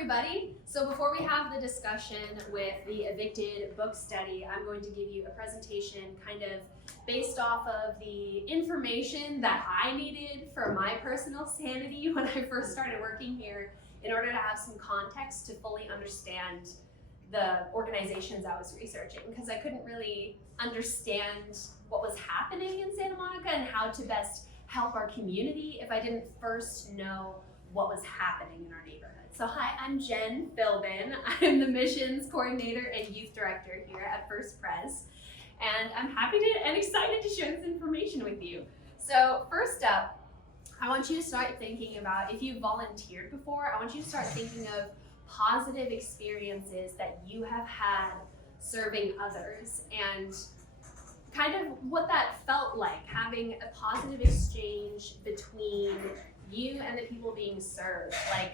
everybody. So before we have the discussion with the Evicted book study, I'm going to give you a presentation kind of based off of the information that I needed for my personal sanity when I first started working here in order to have some context to fully understand the organizations I was researching, because I couldn't really understand what was happening in Santa Monica and how to best help our community if I didn't first know what was happening in our neighborhood. So hi, I'm Jen Philbin. I'm the missions coordinator and youth director here at First Pres. And I'm happy to and excited to share this information with you. So first up, I want you to start thinking about, if you've volunteered before, I want you to start thinking of positive experiences that you have had serving others and kind of what that felt like, having a positive exchange between you and the people being served. Like,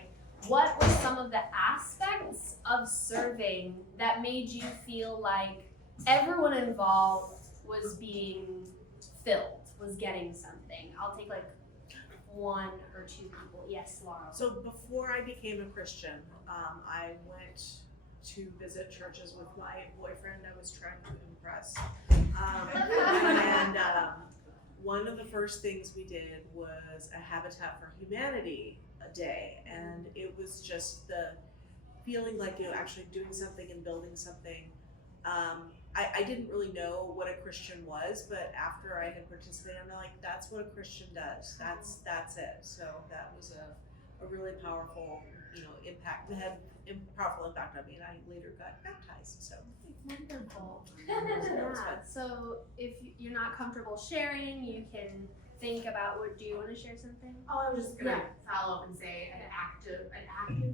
what were some of the aspects of serving that made you feel like everyone involved was being filled, was getting something? I'll take like one or two people. Yes, Laura. So before I became a Christian, I went to visit churches with my boyfriend I was trying to impress. One of the first things we did was a Habitat for Humanity a day, and it was just the feeling like, you know, actually doing something and building something. I didn't really know what a Christian was, but after I had participated, I'm like, that's what a Christian does. That's it. So that was a really powerful, impact. It had a powerful impact on me, and I later got baptized. So wonderful. Yeah. So if you're not comfortable sharing, you can think about do you want to share something? Oh, I was just gonna follow up and say an active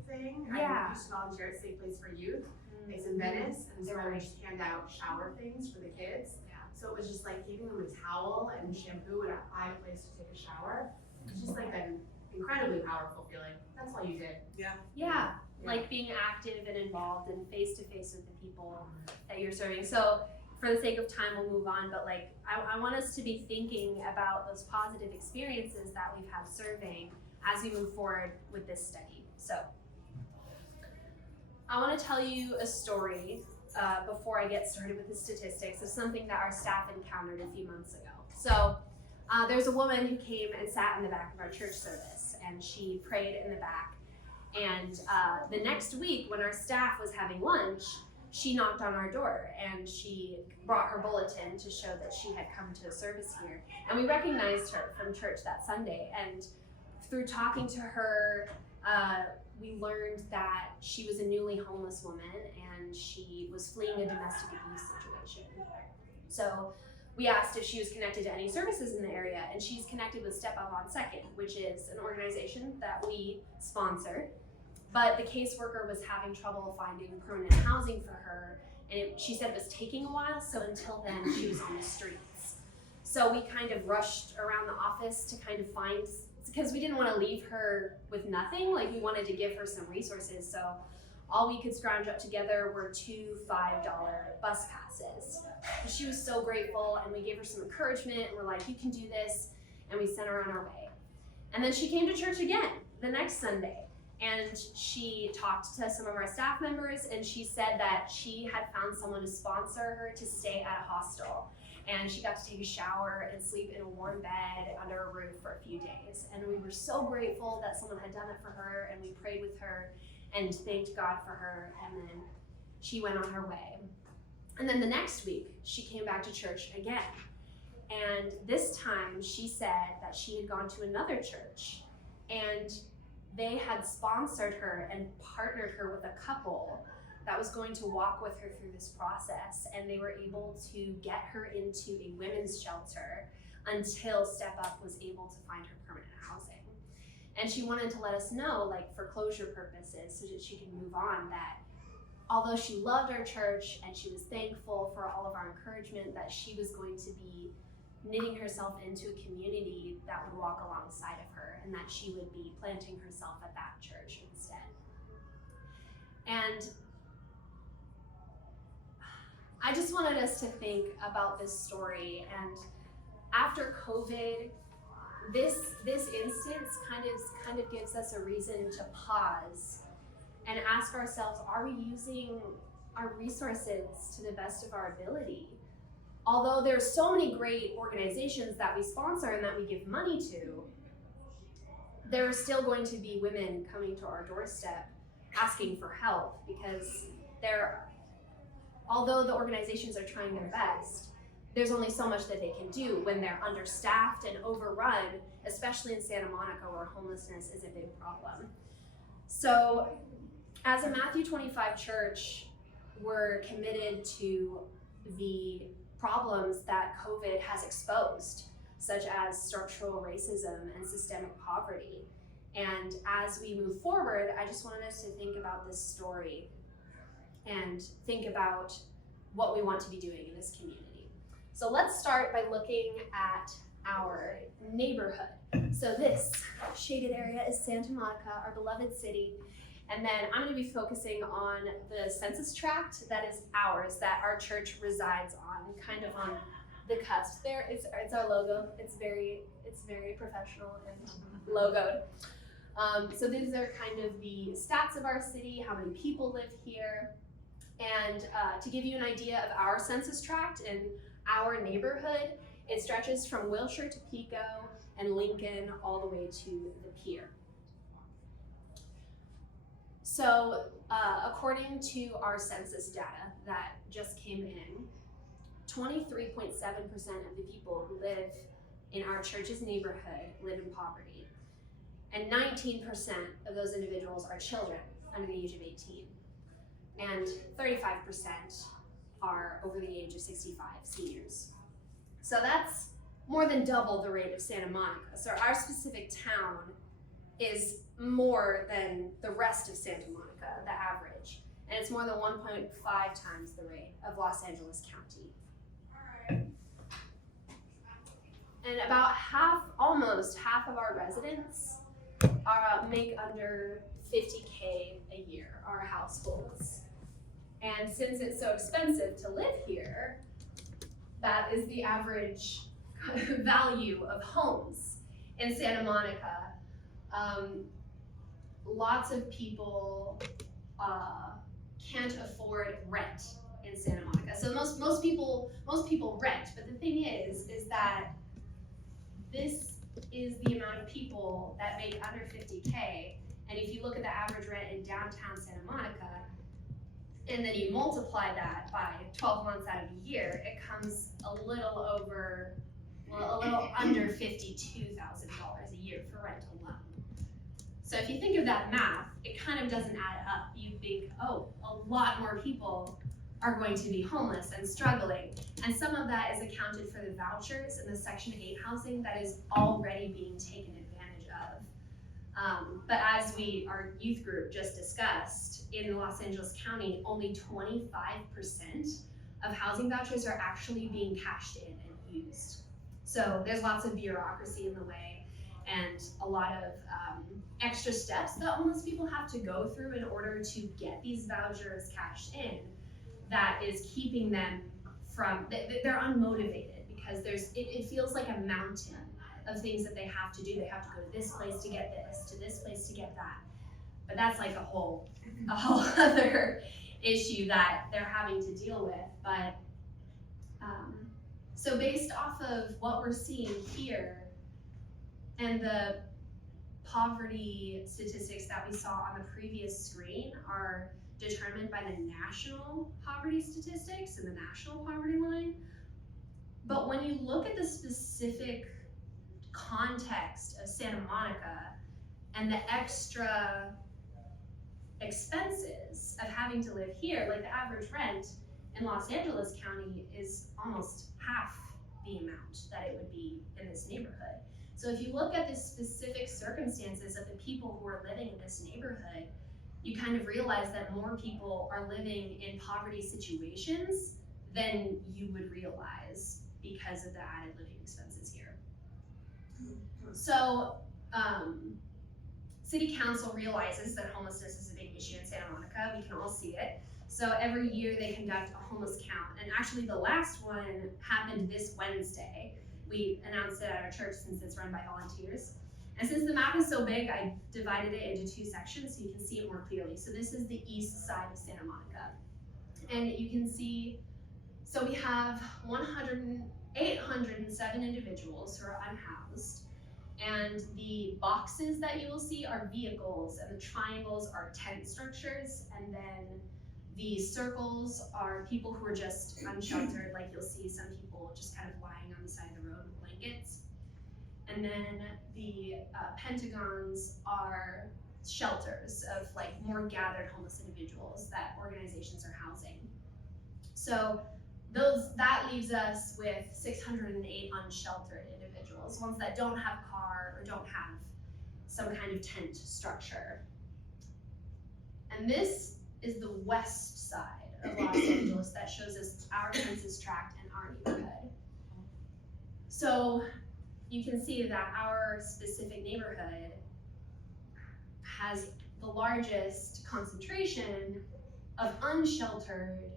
thing. Yeah. I used to volunteer at Safe Place for Youth. It's in Venice, and so I would just hand out shower things for the kids. Yeah. So it was just like giving them a towel and shampoo and a place to take a shower. It's just like an incredibly powerful feeling. That's all you did. Yeah. Like being active and involved and face to face with the people that you're serving. So for the sake of time, we'll move on, but like I want us to be thinking about those positive experiences that we've had serving as we move forward with this study. So I want to tell you a story before I get started with the statistics of something that our staff encountered a few months ago. So there's a woman who came and sat in the back of our church service, and she prayed in the back. And the next week, when our staff was having lunch, she knocked on our door and she brought her bulletin to show that she had come to a service here. And we recognized her from church that Sunday. And through talking to her, we learned that she was a newly homeless woman and she was fleeing a domestic abuse situation. So we asked if she was connected to any services in the area, and she's connected with Step Up on Second, which is an organization that we sponsor. But the caseworker was having trouble finding permanent housing for her, and she said it was taking a while, so until then she was on the streets. So we kind of rushed around the office to kind of find, because we didn't want to leave her with nothing, like we wanted to give her some resources. So all we could scrounge up together were 2 $5 bus passes. And she was so grateful, and we gave her some encouragement, and we're like, you can do this, and we sent her on our way. And then she came to church again the next Sunday. And she talked to some of our staff members, and she said that she had found someone to sponsor her to stay at a hostel. And she got to take a shower and sleep in a warm bed under a roof for a few days. And we were so grateful that someone had done it for her, and we prayed with her and thanked God for her, and then she went on her way. And then the next week, she came back to church again. And this time, she said that she had gone to another church, and they had sponsored her and partnered her with a couple that was going to walk with her through this process, and they were able to get her into a women's shelter until Step Up was able to find her permanent housing. And she wanted to let us know, like for closure purposes, so that she could move on, that although she loved our church and she was thankful for all of our encouragement, that she was going to be knitting herself into a community that would walk alongside of her, and that she would be planting herself at that church instead. And I just wanted us to think about this story, and after COVID, this instance kind of gives us a reason to pause and ask ourselves, are we using our resources to the best of our ability? Although there's so many great organizations that we sponsor and that we give money to, there are still going to be women coming to our doorstep asking for help, because although the organizations are trying their best, there's only so much that they can do when they're understaffed and overrun, especially in Santa Monica, where homelessness is a big problem. So as a Matthew 25 church, we're committed to the problems that COVID has exposed, such as structural racism and systemic poverty. And as we move forward, I just wanted us to think about this story and think about what we want to be doing in this community. So let's start by looking at our neighborhood. So this shaded area is Santa Monica, our beloved city. And then I'm going to be focusing on the census tract that is ours, that our church resides on, kind of on the cusp. There, it's our logo. It's very professional and logoed. So these are kind of the stats of our city, how many people live here. And to give you an idea of our census tract in our neighborhood, it stretches from Wilshire to Pico and Lincoln all the way to the pier. So according to our census data that just came in, 23.7% of the people who live in our church's neighborhood live in poverty. And 19% of those individuals are children under the age of 18. And 35% are over the age of 65, seniors. So that's more than double the rate of Santa Monica. So our specific town is more than the rest of Santa Monica, the average. And it's more than 1.5 times the rate of Los Angeles County. And about almost half of our residents make under 50K a year, our households. And since it's so expensive to live here, that is the average value of homes in Santa Monica. Lots of people can't afford rent in Santa Monica. So most people rent, but the thing is that this is the amount of people that make under 50K, and if you look at the average rent in downtown Santa Monica, and then you multiply that by 12 months out of the year, it comes a little under $52,000 a year for rent alone. So if you think of that math, it kind of doesn't add up. You think, oh, a lot more people are going to be homeless and struggling. And some of that is accounted for the vouchers and the Section 8 housing that is already being taken advantage of. But as our youth group just discussed, in Los Angeles County, only 25% of housing vouchers are actually being cashed in and used. So there's lots of bureaucracy in the way and a lot of extra steps that homeless people have to go through in order to get these vouchers cashed in that is keeping them from, they're unmotivated because it feels like a mountain of things that they have to do. They have to go to this place to get this, to this place to get that. But that's like a whole other issue that they're having to deal with. But so based off of what we're seeing here and the poverty statistics that we saw on the previous screen are determined by the national poverty statistics and the national poverty line. But when you look at the specific context of Santa Monica and the extra expenses of having to live here, like the average rent in Los Angeles County is almost half the amount that it would be in this neighborhood. So if you look at the specific circumstances of the people who are living in this neighborhood, you kind of realize that more people are living in poverty situations than you would realize because of the added living expenses here. So City Council realizes that homelessness is a big issue in Santa Monica. We can all see it. So every year they conduct a homeless count. And actually the last one happened this Wednesday. We announced it at our church since it's run by volunteers. And since the map is so big, I divided it into two sections so you can see it more clearly. So this is the east side of Santa Monica. And you can see, so we have 807 individuals who are unhoused. And the boxes that you will see are vehicles, and the triangles are tent structures, and then the circles are people who are just unsheltered, like you'll see some people just kind of lying on the side of the road with blankets. And then the pentagons are shelters of like more gathered homeless individuals that organizations are housing. So that leaves us with 608 unsheltered individuals, ones that don't have a car or don't have some kind of tent structure. And this is the west side of Los Angeles that shows us our census tract and our neighborhood. So you can see that our specific neighborhood has the largest concentration of unsheltered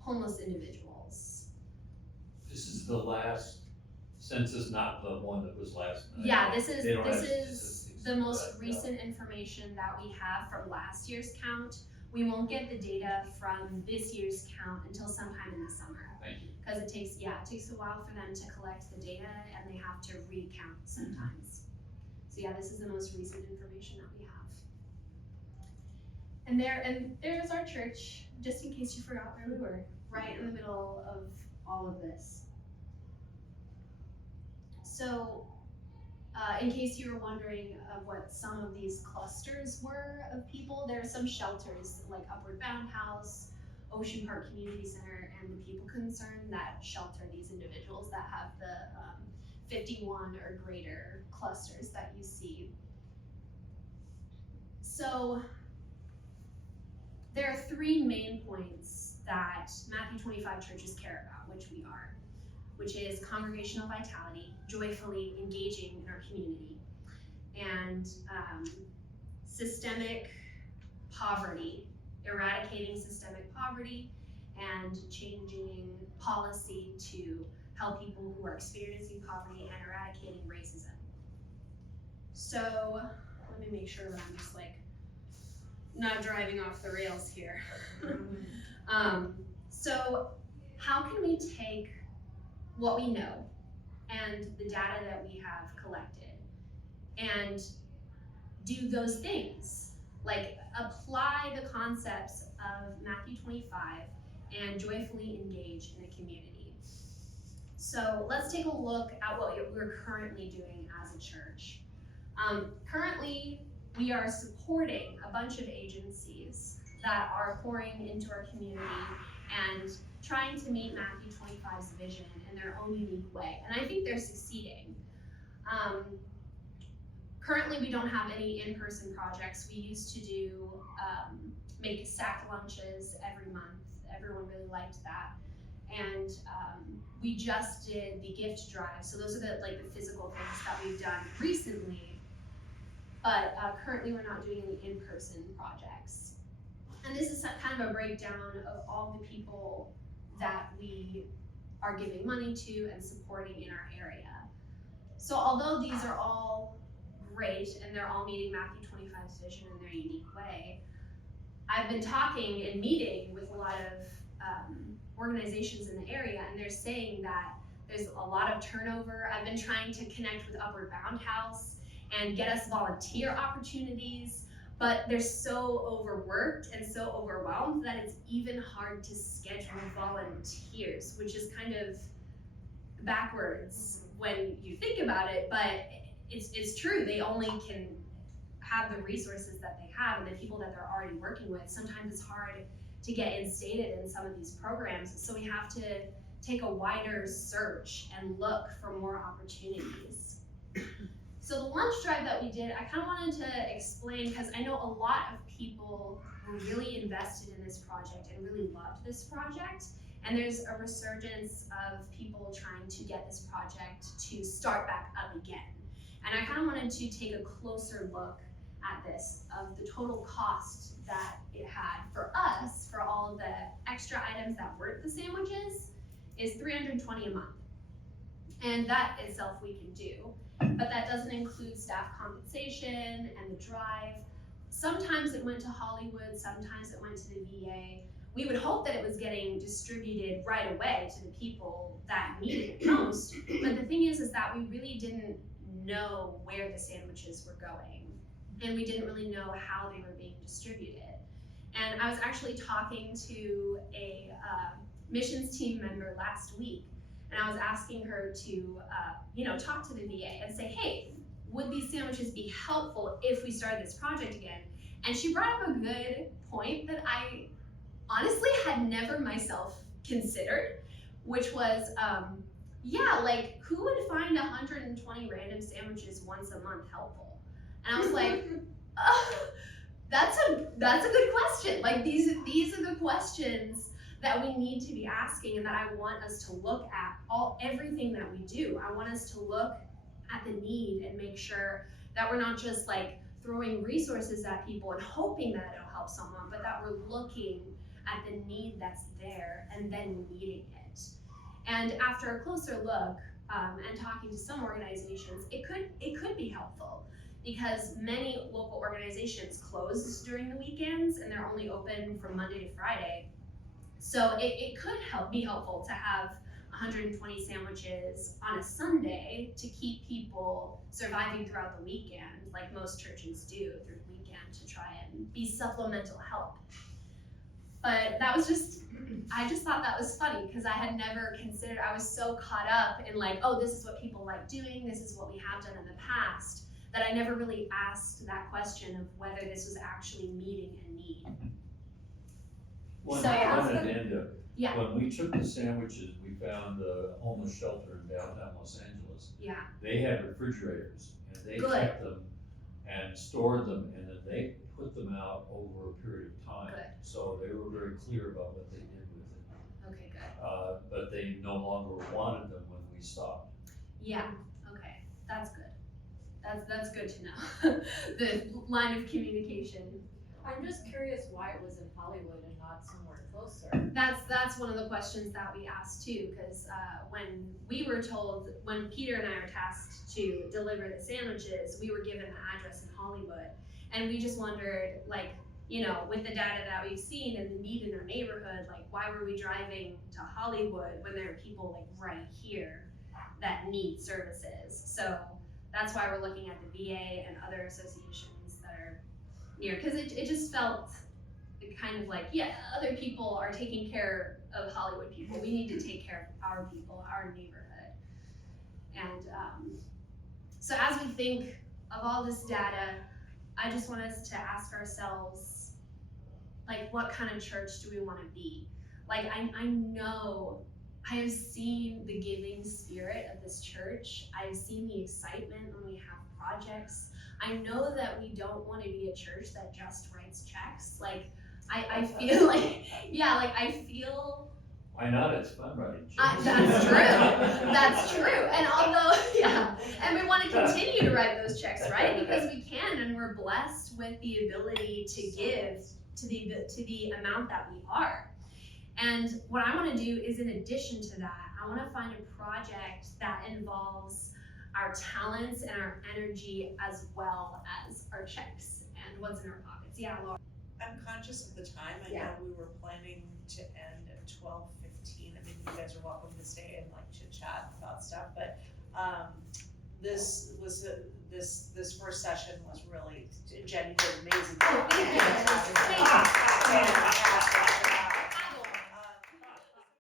homeless individuals. This is the last census, not the one that was last night. Yeah, this is They don't have the statistics most for that, recent information that we have from last year's count. We won't get the data from this year's count until sometime in the summer. Thank you. Because it takes a while for them to collect the data, and they have to recount sometimes. So yeah, this is the most recent information that we have. And there's our church, just in case you forgot where we were, right in the middle of all of this. So, in case you were wondering of what some of these clusters were of people, there are some shelters like Upward Bound House, Ocean Park Community Center, and the People Concern that shelter these individuals that have the 51 or greater clusters that you see. So there are three main points that Matthew 25 churches care about, which we are, which is congregational vitality, joyfully engaging in our community, and systemic poverty, eradicating systemic poverty, and changing policy to help people who are experiencing poverty and eradicating racism. So let me make sure that I'm just like not driving off the rails here. So how can we take what we know and the data that we have collected and do those things, like apply the concepts of Matthew 25 and joyfully engage in a community? So let's take a look at what we're currently doing as a church. Currently, we are supporting a bunch of agencies that are pouring into our community and trying to meet Matthew 25's vision in their own unique way, and I think they're succeeding. Currently, we don't have any in-person projects. We used to do make sack lunches every month. Everyone really liked that, and we just did the gift drive. So those are the physical things that we've done recently, but currently we're not doing any in-person projects. And this is kind of a breakdown of all the people that we are giving money to and supporting in our area. So although these are all great and they're all meeting Matthew 25's vision in their unique way, I've been talking and meeting with a lot of organizations in the area, and they're saying that there's a lot of turnover. I've been trying to connect with Upward Bound House and get us volunteer opportunities, but they're so overworked and so overwhelmed that it's even hard to schedule volunteers, which is kind of backwards when you think about it, but it's true. They only can have the resources that they have and the people that they're already working with. Sometimes it's hard to get instated in some of these programs, so we have to take a wider search and look for more opportunities. So the lunch drive that we did, I kind of wanted to explain, because I know a lot of people were really invested in this project and really loved this project, and there's a resurgence of people trying to get this project to start back up again. And I kind of wanted to take a closer look at this, of the total cost that it had for us, for all of the extra items that weren't the sandwiches, is $320 a month. And that itself we can do. but that doesn't include staff compensation and the drive. Sometimes it went to Hollywood, sometimes it went to the VA. We would hope that it was getting distributed right away to the people that needed it most, but the thing is that we really didn't know where the sandwiches were going, and we didn't really know how they were being distributed. And I was actually talking to a missions team member last week, and I was asking her to, talk to the VA and say, hey, would these sandwiches be helpful if we started this project again? And she brought up a good point that I honestly had never myself considered, which was, who would find 120 random sandwiches once a month helpful? And I was like, that's a good question. Like these are the questions that we need to be asking, and that I want us to look at everything that we do. I want us to look at the need and make sure that we're not just like throwing resources at people and hoping that it'll help someone, but that we're looking at the need that's there and then meeting it. And after a closer look and talking to some organizations, it could be helpful, because many local organizations close during the weekends and they're only open from Monday to Friday. So it could be helpful to have 120 sandwiches on a Sunday to keep people surviving throughout the weekend, like most churches do through the weekend, to try and be supplemental help. But I just thought that was funny, because I had never considered, I was so caught up in like, oh, this is what people like doing, this is what we have done in the past, that I never really asked that question of whether this was actually meeting a need. One So, addendum. Yeah. When we took the sandwiches, we found a homeless shelter in downtown Los Angeles. Yeah. They had refrigerators, and they Good. kept them and stored them, and then they put them out over a period of time. Good. So they were very clear about what they did with it. Okay, good. But they no longer wanted them when we stopped. Yeah, okay, that's good. That's good to know. The line of communication. I'm just curious why it was in Hollywood and not somewhere closer. That's one of the questions that we asked too, because when Peter and I were tasked to deliver the sandwiches, we were given the address in Hollywood, and we just wondered, like, with the data that we've seen and the need in our neighborhood, like, why were we driving to Hollywood when there are people like right here that need services? So that's why we're looking at the VA and other associations that are near, because it just felt kind of like, yeah, other people are taking care of Hollywood people. We need to take care of our people, our neighborhood. And so as we think of all this data, I just want us to ask ourselves, like, what kind of church do we want to be? Like, I know I have seen the giving spirit of this church. I've seen the excitement when we have projects. I know that we don't want to be a church that just writes checks. Like, I feel like, I feel. Why not? It's fun writing checks. That's true. That's true. And although, and we want to continue to write those checks, right? Because we can, and we're blessed with the ability to give to the amount that we are. And what I want to do is, in addition to that, I want to find a project that involves our talents and our energy as well as our checks and what's in our pockets. Yeah, Laura. I'm conscious of the time. I know we were planning to end at 12:15. I mean, you guys are welcome to stay and like chit chat about stuff, but this first session was really, Jen, you did amazing. Oh, thank you.